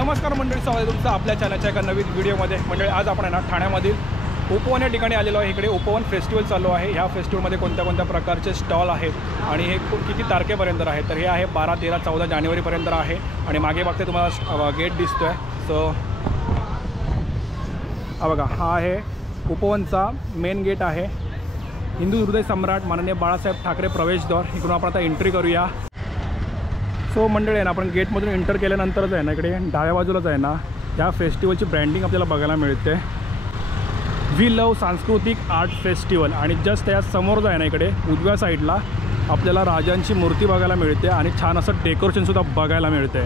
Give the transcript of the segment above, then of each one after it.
नमस्कार मंडळी, स्वागत आहे तुमचं आपल्या चॅनलच्या एका नवीन व्हिडिओमध्ये। मंडळी आज आपण आहे ना ठाण्यामधील उपवन या ठिकाणी आलेलो आहे। इकडे उपवन फेस्टिवल चालू आहे। ह्या फेस्टिवलमध्ये कोणत्या प्रकारचे स्टॉल आहेत आणि हे किती तारखेपर्यंत आहे तर हे आहे 12, 13, 14 जानेवारीपर्यंत आहे। आणि मागे बघते तुम्हाला गेट दिसतो आहे। सो हा बघा, हा आहे उपवनचा मेन गेट आहे। हिंदू हृदय सम्राट माननीय बाळासाहेब ठाकरे प्रवेशद्वार, इकडून आपण आता एंट्री करूया। सो मंडळी आहे ना, आपण गेटमधून एंटर केल्यानंतरच आहे ना इकडे डाव्या बाजूलाच आहे ना या फेस्टिवलची ब्रँडिंग आपल्याला बघायला मिळते। वी लव सांस्कृतिक आर्ट फेस्टिवल आणि जस्ट त्या समोरच आहे ना इकडे उजव्या साईडला आपल्याला राजांची मूर्ती बघायला मिळते आणि छान असं डेकोरेशनसुद्धा बघायला मिळते।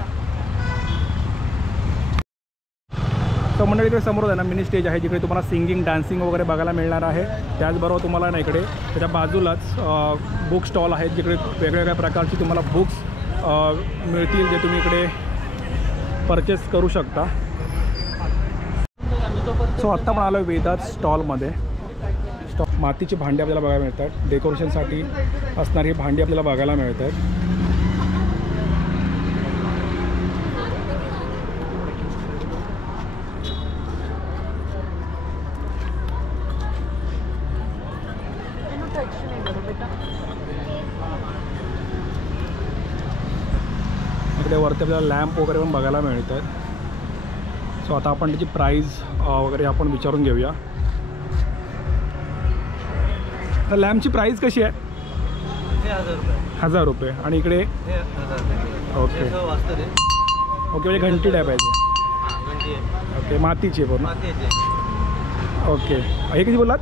तर मंडळी इकडे समोर आहे ना मिनी स्टेज आहे, जिकडे तुम्हाला सिंगिंग डान्सिंग वगैरे बघायला मिळणार आहे। त्याचबरोबर तुम्हाला ना इकडे त्याच्या बाजूलाच बुक स्टॉल आहेत, जिकडे वेगवेगळ्या प्रकारची तुम्हाला बुक्स मिळतील, जे तुम्ही इकडे परचेस करू शकता। सो आत्ता पण आलो आहे वेदात स्टॉलमध्ये। मातीची भांडी आपल्याला बघायला मिळतात, डेकोरेशनसाठी असणारी भांडी आपल्याला बघायला मिळतात। इकडे वरती आपल्याला लॅम्प वगैरे पण बघायला मिळतात। सो आता आपण त्याची प्राईस वगैरे आपण विचारून घेऊया। तर लॅम्पची प्राईस कशी आहे? 1000 रुपये। आणि इकडे ओके ओके, म्हणजे घंटी टाईप आहे ते। ओके, मातीची पूर्ण। ओके, हे किती बोललात?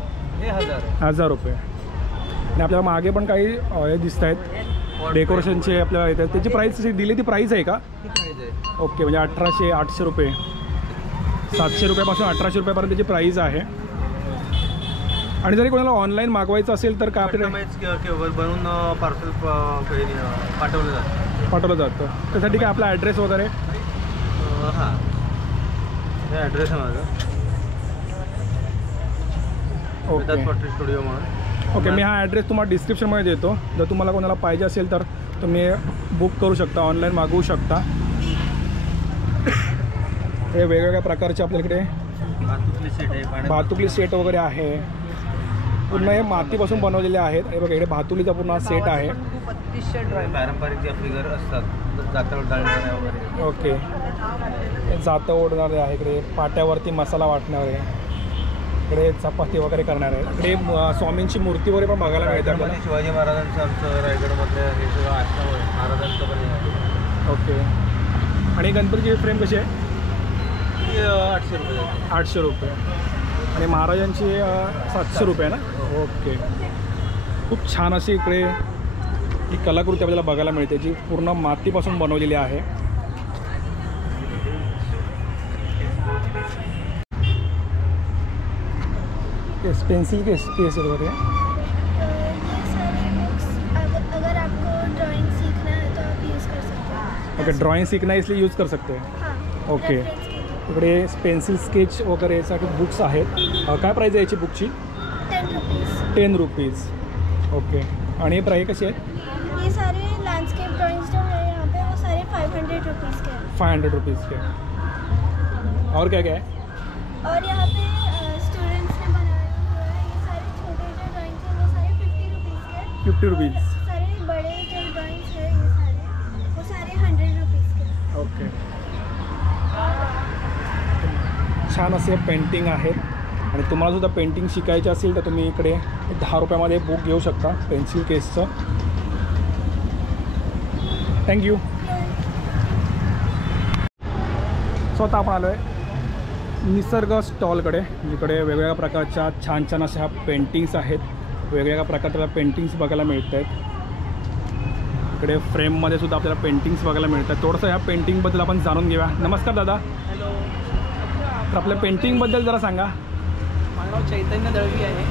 1000 रुपये। आणि आपल्याला मागे पण काही हे दिसत आहेत डेकोरेशनचे आपल्याला येतात, त्याची प्राईस दिली ती प्राईस आहे का? ओके, म्हणजे 1800, 800 रुपये, 700 रुपयापासून 1800 रुपयापर्यंत त्याची प्राईस आहे। आणि जरी कोणाला ऑनलाईन मागवायचं असेल तर काय आपल्याला बनवून पार्सल पाठवलं जातं? त्यासाठी काय आपला ॲड्रेस वगैरे? हां, हे ॲड्रेस आहे माझा, ओके स्टुडिओ म्हणून। ओके, मी हा ॲड्रेस तुम्हाला डिस्क्रिप्शनमध्ये देतो। जर तुम्हाला कोणाला पाहिजे असेल तर तुम्ही बुक करू शकता, ऑनलाईन मागवू शकता। हे वेगवेगळ्या प्रकारचे आपल्याकडे भातुकली सेट वगैरे आहे, पूर्ण हे मातीपासून बनवलेले आहेत। हे बघा, इकडे भातुलीचा पूर्ण सेट आहे। पारंपरिक जे फिगर असतात, जातं ओढणारे वगैरे। ओके, जातं ओढणारे आहे, इकडे पाट्यावरती मसाला वाटणारे, इकडे चपाती वगैरे करणार आहे। इकडे स्वामींची मूर्ती वगैरे पण बघायला मिळते आपल्याला। शिवाजी महाराजांचं आमचं रायगडमधलं हे सगळं आत्ता महाराजांचं पण आहे। ओके, आणि गणपतीची फ्रेम कशी आहे? 800 रुपये। 800 रुपये। आणि महाराजांची 700 रुपये ना? ओके, खूप छान अशी इकडे ही कलाकृती आपल्याला बघायला मिळते, जी पूर्ण मातीपासून बनवलेली आहे। पेंसिल केस वगैरे। अगर आपको ड्राइंग सीखना है तो आप यूज़ कर सकते हैं। ओके, ड्राइंग सीखना है इसलिए यूज़ कर सकते हैं। हाँ, ओके, इकडे पेन्सिल स्केच वगैरे यासाठी बुक्स आहेत। काय प्राईज आहे याची बुकची? 10 रुपीज़। 10 रुपीज़। ओके, आणि हे प्राईस कशी आहे? ये सारे लैंडस्केप ड्राइंग्स जो है यहाँ पे वो सारे 500 रुपीज़ के हैं। 500 रुपीज़ के। और क्या क्या है? और यहाँ पे स्टूडेंट्स ने बनाया हुआ है, ये सारे छोटे जो ड्राइंग्स हैं वो सारे 50 रुपीज़ के हैं। 50 रुपीज़। सारे बड़े जो ड्राइंग्स हैं ये सारे वो सारे 100 रुपीज़ के हैं। ओके, छान असे पेंटिंग आहेत। आणि तुम्हाला सुद्धा पेंटिंग शिकायची असेल तर तुम्ही इकडे 10 रुपयामध्ये बुक घेऊ शकता पेन्सिल केसचं। थँक्यू। सो आता आपण आलो आहे निसर्ग स्टॉलकडे, जिकडे वेगवेगळ्या प्रकारच्या छान छान अशा पेंटिंग्स आहेत। वेगवेगळ्या प्रकारच्या पेंटिंग्स बघायला मिळत आहेत। इकडे फ्रेममध्ये सुद्धा आपल्याला पेंटिंग्स बघायला मिळतात। थोडंसं ह्या पेंटिंगबद्दल आपण जाणून घेऊया। नमस्कार दादा। हॅलो, तर आपल्या पेंटिंगबद्दल जरा सांगा। माझं नाव चैतन्य दळवी आहे,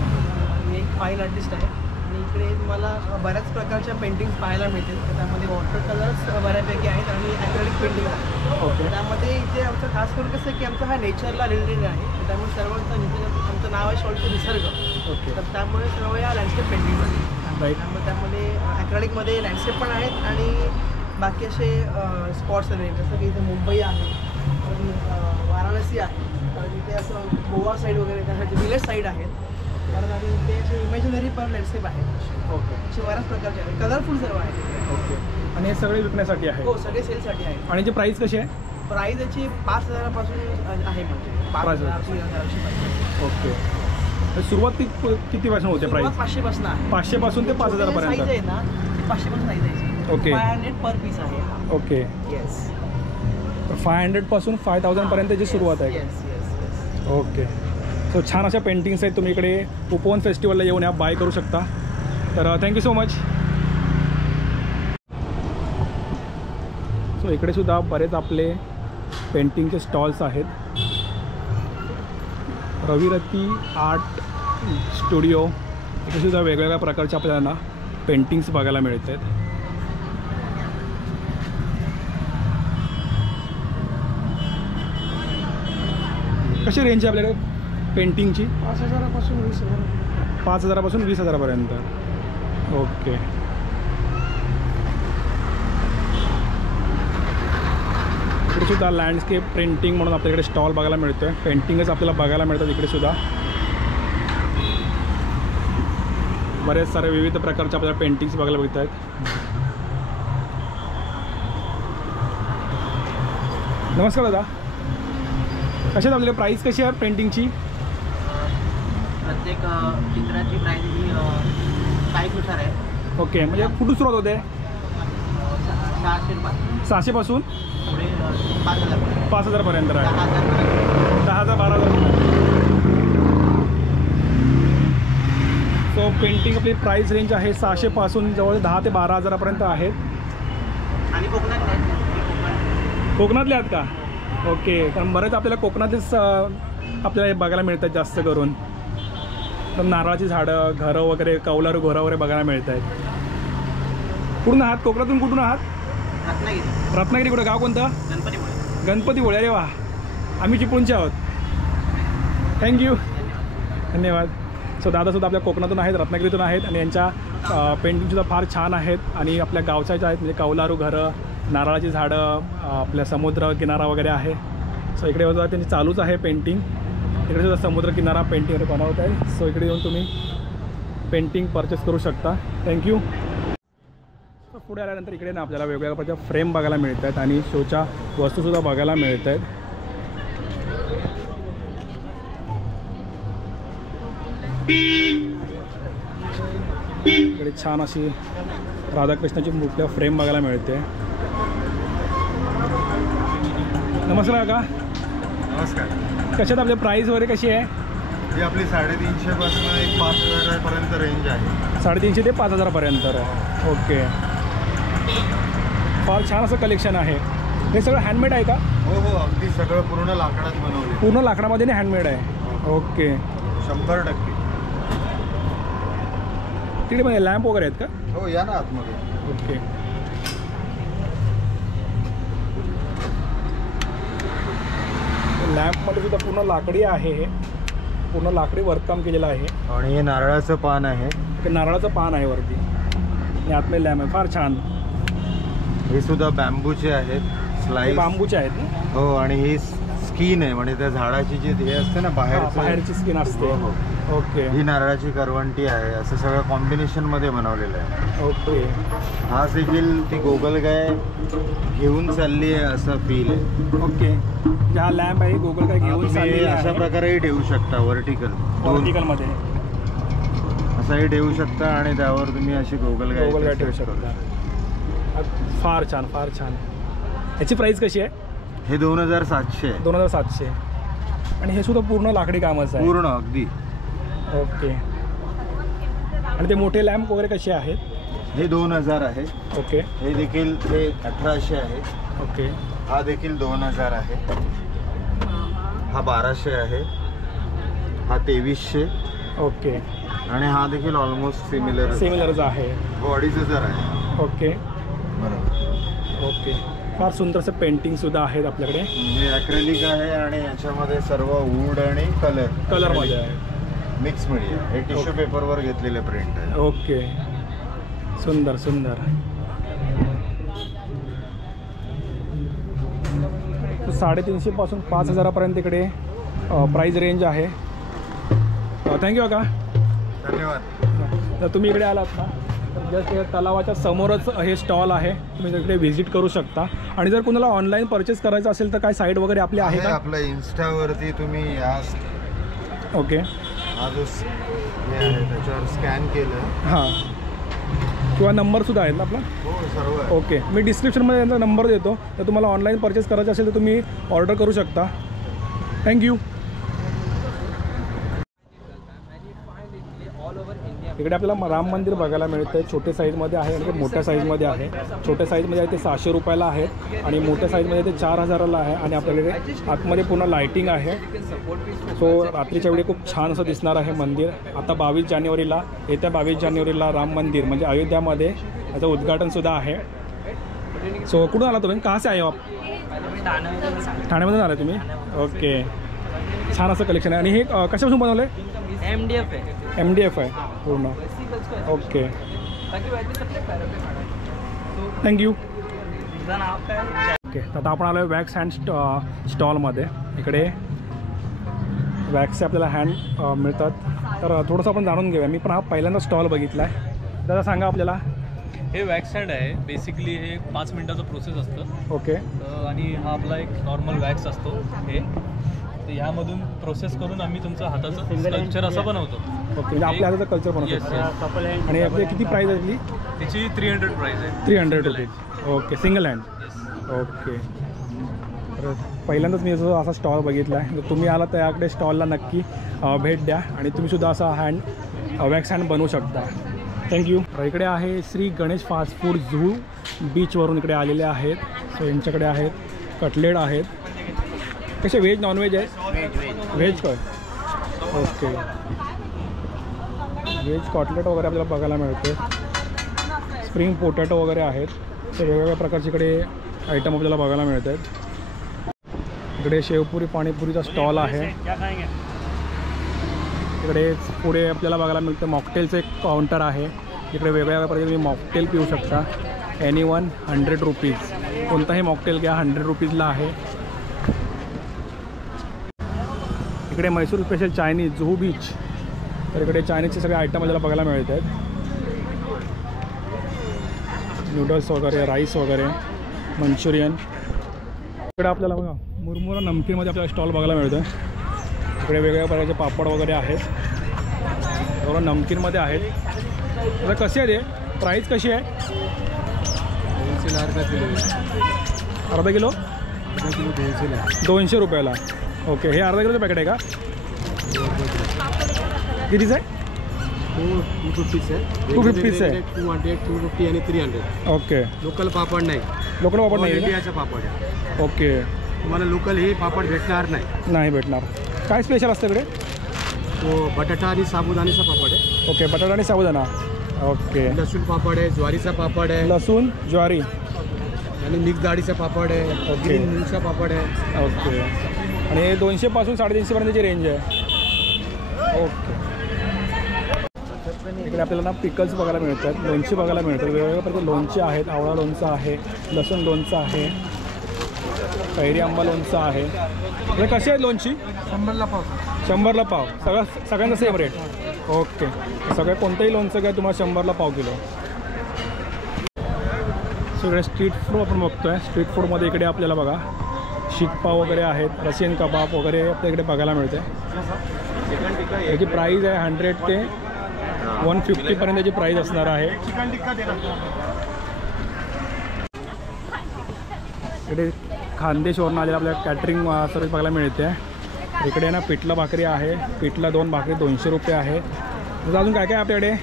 मी एक फाईन आर्टिस्ट आहे। आणि इकडे तुम्हाला बऱ्याच प्रकारच्या पेंटिंग्स पाहायला मिळतील। त्यामध्ये वॉटर कलर्स बऱ्यापैकी आहेत आणि ॲक्रेलिक पेंटिंग आहे। ओके, त्यामध्ये इथे आमचं खास करून कसं आहे की आमचं हा नेचरला रिलेटेड आहे, त्यामुळे सर्वांचं आमचं नाव आहे शॉर्ट निसर्ग। ओके, तर त्यामुळे सर्व या लँडस्केप पेंटिंगमध्ये राईट। त्यामध्ये ॲक्रेलिकमध्ये लँडस्केप पण आहेत आणि बाकी असे स्पॉट्स आहेत, जसं की इथे मुंबई आहे, वाराणसी आहे, कारण इथे असं गोवा साईड वगैरे त्यासाठी विलेज साईड आहेत, कारण आणि ते असे इमॅजिनरी पण लँडस्केप आहे. ओके असे बऱ्याच प्रकारचे आहेत, कलरफुल सर्व आहे. ओके. आणि हे सगळे विकण्यासाठी आहे? हो, सगळे सेलसाठी आहे. आणि याची प्राईस कशी आहे? प्राईस याची 5,000पासून आहे, म्हणजे 5,000 3,000. ओके. तर सुरुवात कितीपासून होते प्राईस? 500 पासून आहे. 500 पासून ते 5,000 साईज पर्यंत? आहे ना, 500 पासून साईज आहे. ओके. 500 पर पीस आहे. ओके. येस. 500 पासून 5,000 पर्यंतची सुरुवात आहे? Yes yes. ओके. सो छान अशा पेंटिंग्स आहेत, तुम्ही इकडे उपवन फेस्टिवलला येऊन या बाय करू शकता. तर थँक्यू सो मच. सो इकडे सुद्धा बरेच आपले पेंटिंगचे स्टॉल्स आहेत. रविरती आर्ट स्टुडिओ, इथे सुद्धा वेगवेगळ्या प्रकारच्या आपल्याला पेंटिंग्स बघायला मिळत आहेत. कशी रेंज आहे आपल्याकडे पेंटिंगची? 5,000पासून 20,000. 5,000पासून 20,000पर्यंत. ओके. इकडे सुद्धा लँडस्केप प्रिंटिंग म्हणून आपल्याकडे स्टॉल बघायला मिळतो आहे. पेंटिंगच आपल्याला बघायला मिळतात इकडे सुद्धा. बरेच सारे विविध प्रकारचे आपल्याला पेंटिंग्स बघायला मिळत आहेत. नमस्कार दादा, कशा आहेत आपल्याला प्राईस कशी आहे पेंटिंगची? प्रत्येक चित्राची प्राईस ही साईजनुसार आहे. ओके. म्हणजे कुठून सुरुवात होते? 600 रुपये 600 पासून पुढे 5,000 5,000पर्यंत आहे. 10,000 10,000 12,000. सो पेंटिंग आपली प्राईस रेंज आहे 600 पासून जवळ 10 ते 12,000पर्यंत आहेत. आणि कोकणात नाही. कोकणातले आहेत का? ओके. कारण बरेच आपल्याला कोकणातच आपल्याला हे बघायला मिळतात जास्त करून. तर नारळाची झाडं, घरं वगैरे, कौलारू घरं वगैरे बघायला मिळत आहेत. कुठून आहात? कोकणातून कुठून आहात? रत्नागिरी. रत्नागिरी. कुठं गाव कोणतं? गणपतीपुळे. गणपतीपुळे. अरे वा, आम्ही चिपळूणचे आहोत. थँक्यू, धन्यवाद. सो दादासुद्धा आपल्या कोकणातून आहेत, रत्नागिरीतून आहेत, आणि यांच्या पेंटिंगसुद्धा फार छान आहेत. आणि आपल्या गावच्या ज्या आहेत म्हणजे कौलारू घरं, नारळाची झाडं, आपल्या समुद्र किनारा वगैरे आहे. सो इकडे सुद्धा त्यांची चालूच आहे पेंटिंग. इकडे सुद्धा समुद्र किनारा पेंटिंग वगैरे बनवत आहे. सो इकडे येऊन तुम्ही पेंटिंग परचेस करू शकता. थँक्यू. सो पुढे आल्यानंतर इकडे ना आपल्याला वेगवेगळ्या प्रकारच्या फ्रेम बघायला मिळत आहेत आणि शोच्या वस्तूसुद्धा बघायला मिळत आहेत. इकडे छान अशी राधाकृष्णाची मूर्ती फ्रेम बघायला मिळते. नमस्कार काका. नमस्कार. कशात आपली प्राईस वगैरे कशी आहे? ही आपली 350 पासून 5,000 पर्यंत रेंज आहे. 350 ते 5,000पर्यंत आहे. ओके. फार छान असं कलेक्शन आहे. हे सगळं हँडमेड आहे का? हो हो, अगदी सगळं पूर्ण लाकडात बनवले. पूर्ण लाकडामध्ये नाही, हँडमेड आहे. ओके. 100%. तिकडे म्हणजे लॅम्प वगैरे आहेत का? हो, या ना आतमध्ये. ओके. लॅम्पमध्ये सुद्धा पूर्ण लाकडी आहे. हे पूर्ण लाकडी वर्ककाम केलेलं आहे. आणि हे नारळाचं पान आहे. ते नारळाचं पान आहे वरती आणि आतमध्ये लॅम्प आहे. फार छान. हे सुद्धा बॅम्बूचे आहेत. हे स्लाइस बांबूचे आहेत ना? हो. आणि ही स्किन आहे, म्हणजे त्या झाडाची जी हे असते ना बाहेरची स्किन असते. हो. ओके. ही नारळाची करवंटी आहे. असं सगळं कॉम्बिनेशन मध्ये बनवलेलं आहे. ओके. हा देखील ती गोगलगाय घेऊन चालली आहे असं फील आहे. ओके. हा लॅम्प आहे, गोगल काय घेऊन तुम्ही चाललेला अशा आहे. प्रकारेही ठेवू शकता. वर्टिकलमध्ये असाही ठेवू शकता आणि त्यावर तुम्ही अशी गोगलगाय ठेवू शकता. फार छान, फार छान. याची प्राईस कशी आहे? हे 2,700 आहे. 2,700. आणि हे सुद्धा पूर्ण लाकडी कामच आहे. पूर्ण अगदी. ओके. आणि ते मोठे लॅम्प वगैरे कसे आहेत? हे 2,000 आहे. ओके. हे देखील हे 1,800 आहे. ओके. हा देखील 2,000 आहे. हा 1,200 आहे. हा 2,300. ओके. आणि हा देखील ऑलमोस्ट सिमिलरच आहे. 2,500 आहे. ओके. बरोबर. ओके. फार सुंदर असं पेंटिंगसुद्धा आहेत आपल्याकडे. हे ॲक्रेलिक आहे आणि याच्यामध्ये सर्व वूड आणि कलरमध्ये आहे. Mix media. हे टिश्यू पेपरवर घेतलेले प्रिंट आहे. ओके. सुंदर सुंदर. 350 पासून 5000पर्यंत इकडे प्राईज रेंज आहे. थँक्यू काका. धन्यवाद. तर तुम्ही इकडे आलात ना तर जस्ट तलावाच्या समोरच हे स्टॉल आहे, तुम्ही इकडे व्हिजिट करू शकता. आणि जर कोणाला ऑनलाईन परचेस करायचं असेल तर काय साईट वगैरे आपली आहे का? आपल्या इन्स्टावरती तुम्ही या ओके हा जो हे आहे त्याच्यावर स्कॅन केलं हां, किंवा नंबरसुद्धा आहे ना आपला? हो सर्व. ओके, मी डिस्क्रिप्शनमध्ये त्यांचा नंबर देतो, तर तुम्हाला ऑनलाईन परचेस करायचं असेल तर तुम्ही ऑर्डर करू शकता. थँक्यू. इकडे आपल्याला राम मंदिर बघायला मिळतं आहे. छोटे साईजमध्ये आहे आणि ते मोठ्या साईजमध्ये आहे. छोट्या साईजमध्ये आहे ते 600 रुपयाला आहे आणि मोठ्या साईजमध्ये ते 4000ला आहे. आणि आपल्याकडे आतमध्ये पूर्ण लाईटिंग आहे. सो रात्रीच्या वेळी खूप छान असं दिसणार आहे मंदिर. आता 22 जानेवारीला, येत्या 22 जानेवारीला राम मंदिर म्हणजे अयोध्यामध्ये याचं उद्घाटनसुद्धा आहे. सो कुठून आला तुम्ही? कहाँ से आए हो आप? ठाण्यामधून आला तुम्ही? ओके, छान असं कलेक्शन आहे. आणि हे कशापासून बनवलं आहे? MDF आहे. MDF आहे पूर्ण. Okay, thank you. ओके, तर आता आपण आलो आहे वॅक्स हँड स्टॉलमध्ये. इकडे वॅक्सचे आपल्याला हँड मिळतात. तर थोडंसं आपण जाणून घेऊया. मी पण हा पहिल्यांदा स्टॉल बघितला आहे. दादा सांगा आपल्याला. हे वॅक्स हँड आहे. बेसिकली हे 5 मिनिटाचं प्रोसेस असतं. ओके, आणि हा आपला एक नॉर्मल वॅक्स असतो. हे तर ह्यामधून प्रोसेस करून आम्ही तुमचं हाताचं कल्चर असं बनवतो. ओके, म्हणजे आपल्या हाताचं कल्चर बनवतो. येस. आणि आपली किती प्राईस आहे आपली? त्याची 300 प्राईस आहे. 300 rupees. Okay, single hand. Okay, तर पहिल्यांदाच मी असा स्टॉल बघितला आहे. तर तुम्ही आला तर याकडे स्टॉलला नक्की भेट द्या आणि तुम्हीसुद्धा असा वॅक्स हँड बनवू शकता. थँक्यू. इकडे आहे Shri Ganesh fast food zoo बीचवरून इकडे आलेले आहेत. सो यांच्याकडे आहेत कटलेट आहेत. कसे व्हेज नॉनव्हेज आहे? व्हेज काय? ओके, व्हेज कॉटलेट वगैरे आपल्याला बघायला मिळते. स्प्रिंग पोटॅटो वगैरे आहेत. तर वेगवेगळ्या प्रकारचे इकडे आयटम आपल्याला बघायला मिळत आहेत. इकडे शेवपुरी पाणीपुरीचा स्टॉल आहे. इकडे पुढे आपल्याला बघायला मिळतं मॉकटेलचं एक काउंटर आहे. इकडे वेगवेगळ्या प्रकारे तुम्ही मॉकटेल पिऊ शकता. Anyone 100 rupees. कोणताही मॉकटेल घ्या 100 रुपीजला आहे. इकडे Mysore special Chinese Juhu beach. तर इकडे चायनीजचे सगळे आयटम आपल्याला बघायला मिळत आहेत. नूडल्स वगैरे, राईस वगैरे, मंचुरियन. इकडे आपल्याला बघा मुरमुरा नमकीनमध्ये आपल्याला स्टॉल बघायला मिळतं. इकडे वेगवेगळ्या प्रकारचे पापड वगैरे आहेत. बरोबर नमकीनमध्ये आहेत. आता कशी आहे ते? प्राईस कशी आहे? अर्धा किलो 200 रुपयाला. ओके, हे अर्धा किलोचं पॅकेट आहे का? कितीचं आहे? 250 आहे. 200, 250 आणि 300. ओके, लोकल पापड नाही. लोकल पापड नाही का? इंडियाचा पापड आहे. ओके, तुम्हाला लोकल हे पापड भेटणार नाही. नाही भेटणार. काय स्पेशल असतं इकडे? तो बटाटा आणि साबुदाण्याचा पापड आहे. ओके, बटाटा आणि साबुदाणा. ओके, लसूण पापड आहे, ज्वारीचा पापड आहे, लसूण ज्वारी आणि मिक्स डाळीचा पापड आहे, ओके. ग्रीन मूगचा पापड आहे. ओके, आणि हे 200 पासून 350पर्यंतची रेंज आहे. ओके, इकडे आपल्याला ना पिकल्स बघायला मिळतात, लोणची बघायला मिळतात. वेगवेगळ्या प्रकारचे लोणचे आहेत. आवळा लोणचं आहे, लसूण लोणचं आहे, कैरी आंबा लोणचं आहे. हे कशी आहेत लोणची? 100ला पाव. 100ला पाव. सगळ्यांचा सेम रेट. ओके, सगळं कोणतंही लोणचं घ्या तुम्हाला 100ला पाव किलो. सो इकडे स्ट्रीट फूड आपण बघतोय. स्ट्रीट फूडमध्ये इकडे आपल्याला बघा शीखपाव वगैरे आहेत, रशियन कबाब वगैरे आपल्या इकडे बघायला मिळते. याची प्राईज आहे 100 ते 150पर्यंत याची प्राईज असणार आहे. इकडे खानदेशवरून आलेलं आपल्याला कॅटरिंग सर्विस बघायला मिळते. इकडे ना पिठलं भाकरी आहे. पिठला 2 भाकरी 200 रुपये आहे. तसं अजून काय काय आपल्याकडे?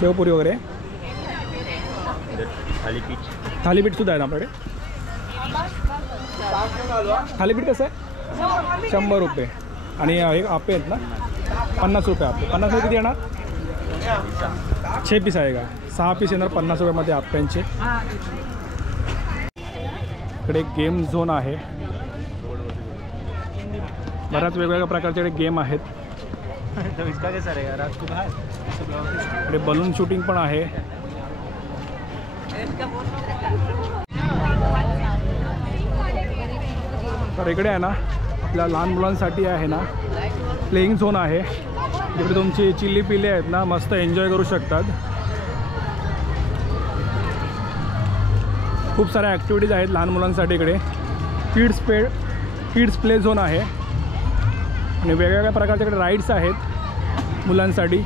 शेवपुरी वगैरे, थालीपीठसुद्धा आहे ना आपल्याकडे. थालीपीठ कसं आहे? 100 रुपये. आणि एक आपे आहेत ना 50 रुपये. आपे 50 रुपये किती येणार? 6 पीस आहे का? 6 पीस येणार 50 रुपयामध्ये आप्यांचे. इकडे गेम झोन आहे. बऱ्याच वेगवेगळ्या प्रकारचे गेम आहेत. इकडे बलून शूटिंग पण आहे. तर इकडे आहे ना आपल्या लहान मुलांसाठी आहे ना प्लेइंग झोन आहे. इकडे तुमची चिल्ली पिल्ले आहेत ना मस्त एन्जॉय करू शकतात. खूप साऱ्या ॲक्टिव्हिटीज आहेत लहान मुलांसाठी. इकडे किड्स प्ले झोन आहे आणि वेगवेगळ्या प्रकारच्या इकडे राईड्स आहेत मुलांसाठी.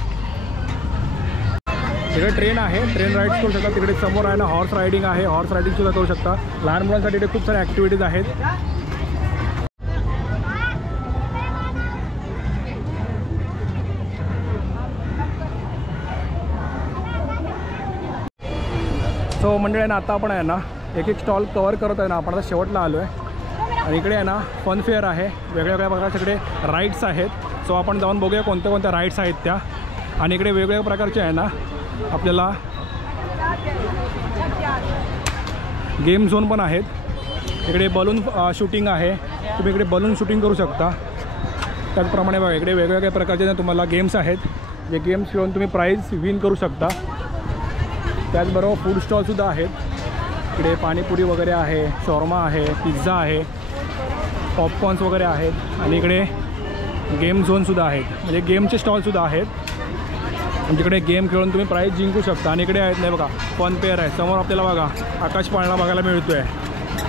इकडे ट्रेन आहे, ट्रेन राईड्स करू शकता. तिकडे समोर आहे ना हॉर्स रायडिंग आहे, हॉर्स रायडिंगसुद्धा करू शकता. लहान मुलांसाठी इकडे खूप साऱ्या ॲक्टिव्हिटीज आहेत. सो मंडळी ना आता आपण आहे ना एक एक स्टॉल कवर करत आहे ना. आपण आता शेवटला आलो आहे आणि इकडे आहे ना फन फेअर आहे. वेगळ्या वेगळ्या प्रकारचे इकडे राईड्स आहेत. सो आपण जाऊन बघूया कोणत्या कोणत्या राईड्स आहेत त्या. आणि इकडे वेगवेगळ्या प्रकारचे आहे ना आपल्याला गेम झोन पण आहेत. इकडे बलून शूटिंग आहे, तुम्ही इकडे बलून शूटिंग करू शकता. त्याचप्रमाणे बघा इकडे वेगवेगळ्या प्रकारचे ना तुम्हाला गेम्स आहेत, जे गेम्स खेळून तुम्ही प्राईज विन करू शकता. त्याचबरोबर फूड स्टॉलसुद्धा आहेत. इकडे पाणीपुरी वगैरे आहे, शॉर्मा आहे, पिझ्झा आहे, पॉपकॉर्न्स वगैरे आहेत. आणि इकडे गेम झोनसुद्धा आहेत, म्हणजे गेमचे स्टॉलसुद्धा आहेत. तिकडे गेम खेळून तुम्ही प्राईज जिंकू शकता. आणि इकडे आहेत नाही बघा फन पेअर आहे. समोर आपल्याला बघा आकाश पाळणा बघायला मिळतो आहे.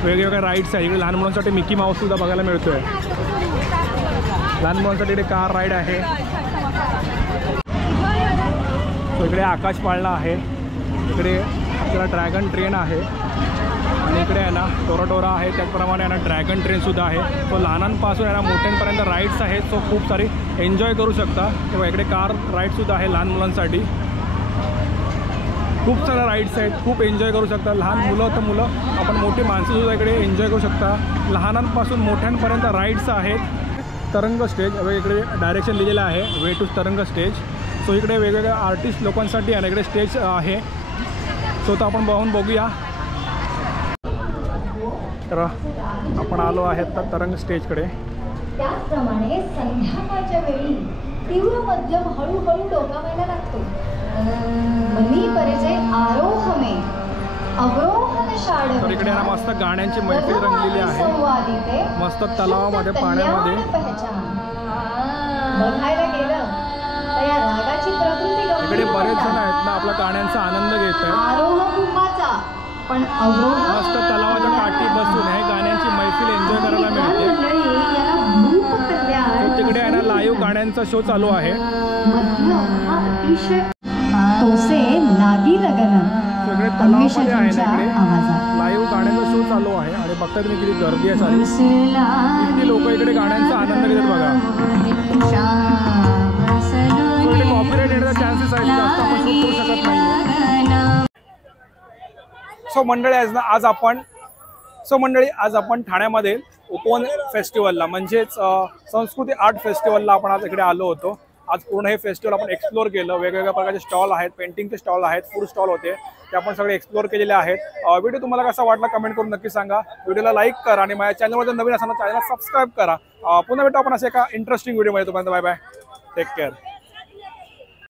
वेगवेगळ्या राईड्स आहे. इकडे लहान मुलांसाठी मिकी माऊससुद्धा बघायला मिळतो आहे. लहान मुलांसाठी इकडे कार राईड आहे. तो इकडे आकाश पाळणा आहे. इकडे आपल्याला ड्रॅगन ट्रेन आहे. आणि इकडे आहे ना टोराटोरा आहे. त्याचप्रमाणे आहे ना ड्रॅगन ट्रेनसुद्धा आहे. तो लहानांपासून आहे ना मोठ्यांपर्यंत राईड्स आहेत. तो खूप सारी एन्जॉय करू शकता. तेव्हा इकडे कार राईडसुद्धा आहे लहान मुलांसाठी. खूप साऱ्या राईड्स आहेत, खूप एन्जॉय करू शकता. लहान मुलं तर मुलं, आपण मोठी माणसंसुद्धा इकडे एन्जॉय करू शकता. लहानांपासून मोठ्यांपर्यंत राईड्स आहेत. तरंग स्टेज इकडे डायरेक्शन दिलेलं आहे, way to Tarang stage. So इकडे वेगवेगळ्या आर्टिस्ट लोकांसाठी आहे ना इकडे स्टेज आहे. सो तर आपण बघून बघूया. तर आपण आलो आहेत तर तरंग स्टेजकडे. त्याचप्रमाणे संध्याकाळच्या वेळी तीव्र मध्यम हळूहळू डोकावायला लागतो. मनी परिचय आरोह में अवरोहन शाड. तर इकडे ना मस्त गाण्यांची मैफिल रंगलेली आहे. मस्त तलावामध्ये पाण्यामध्ये. बघायला गेलं तर या रागाची प्रकृती इकडे बरेच जण आहेत ना आपल्या गाण्यांचा आनंद घेत आहेत. आरोह कुंभाचा पण अवरोह मस्त तलावाच्या काठी बसून हे गाण्यांची मैफिल एन्जॉय करायला मिळते. तिकडे आहे ना लाईव्ह गाण्यांचा शो चालू आहे. तोसे नागी लगन सगळे तलावामध्ये आहे ना इकडे लाईव्ह गाण्यांचा शो चालू आहे. आणि बघता तुम्ही किती गर्दी आहे सारी. किती लोक इकडे गाण्यांचा आनंद घेतात बघा. इकडे कॉपीराइट येण्याचा चान्सेस आहेत, जास्त आपण शूट करू शकत नाही. सो मंडळी आज आपण ठाण्यामध्ये उपवन फेस्टिवलला म्हणजेच संस्कृती आर्ट फेस्टिवलला आपण आज इकडे आलो होतो. आज पूर्ण हे फेस्टिवल आपण एक्सप्लोर केलं. वेगवेगळ्या प्रकारचे स्टॉल आहेत, पेंटिंगचे स्टॉल आहेत, फूड स्टॉल होते, ते आपण सगळे एक्सप्लोर केलेले आहेत. व्हिडिओ तुम्हाला कसा वाटला कमेंट करून नक्की सांगा. व्हिडिओला लाईक करा आणि माझ्या चॅनलमध्ये नवीन असताना चॅनलला सबस्क्राईब करा. पुन्हा भेटू आपण असे एका इंटरेस्टिंग व्हिडिओमध्ये. तोपर्यंत बाय बाय, टेक केअर.